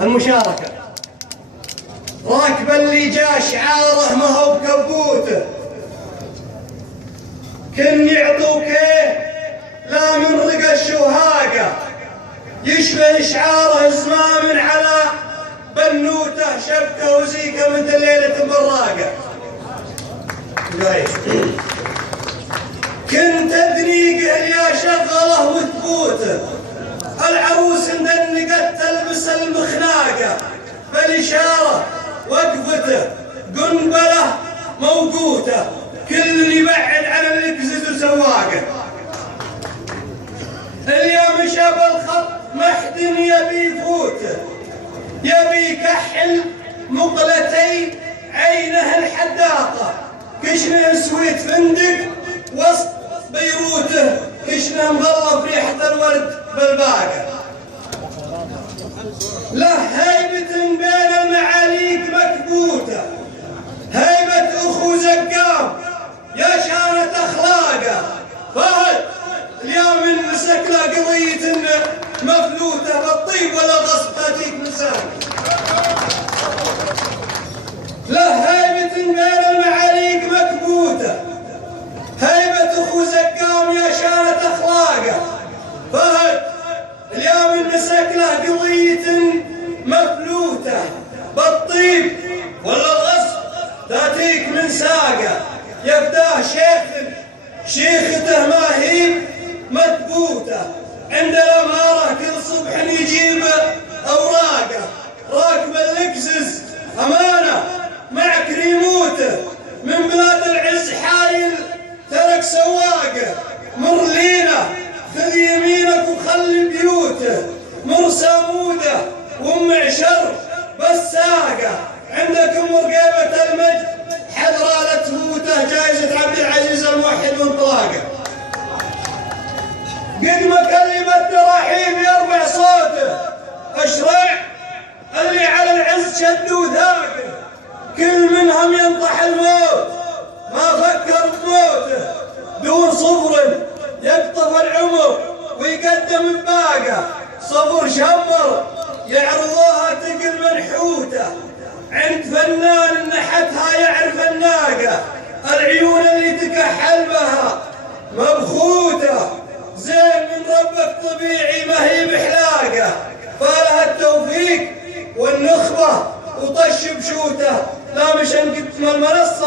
المشاركة. راكب اللي جا شعاره ما هو بكبوته، كن يعطوك لا من رقى الشوهاقة، يشبه شعاره زمام على بنوته، شبكة وزيكة مثل ليلة براقة. كنت تدريقه يا شغله وثبوته، العروس اندنقت تلبس المخناقة، بالإشارة وقفته قنبلة موقوته، كل يبعد عن الإكزز وسواقه. اللي مشى بالخط محد يبي يفوته، يبي يكحل مقلتي عينه الحداقة، كشنه سويت فندق وسط بيروته، كشنه مغلف ريحة الورد بالباقة. له هيبة بين المعاليك مكبوتة، هيبة أخو زقام يا شانة أخلاقه، فهد اليوم مسك له قضية مفلوتة، بالطيب ولا غصب تاتيك مساك. له هيبة بين المعاليك مكبوتة، هيبة أخو زقام يا شانة أخلاقه، فهد اليوم مسك له قضية مفلوتة، بالطيب ولا الغصب تاتيك من ساقه. يفداه شيخته ما هي مثبوته، عند الأمارة كل صبح يجيب أوراقه، راكب الإكزز أمانة مع كريموته، من بلاد العز حايل ترك سواقه. مر لينا خذ يمينك وخلي بيوته، مر ساموده ومعشر بالساقه، عندكم رقيبة المجد حضرة لا تفوته، جائزة عبد العزيز الموحد وانطلاقه. قد ما كلم التراحيب يرفع صوته، اشرع اللي على العز شدوا ذاقه، كل منهم ينطح الموت ما فكر بموته، دون صفر يقطف العمر ويقدم بباقه، صفر شمر يعرضوها تقل منحوته، عند فنان نحتها يعرف الناقه، العيون اللي تكحل بها مبخوته، زين من ربك طبيعي ما هي بحلاقه، فلها التوفيق والنخبه وطش بشوته، لا مش انقدم المنصه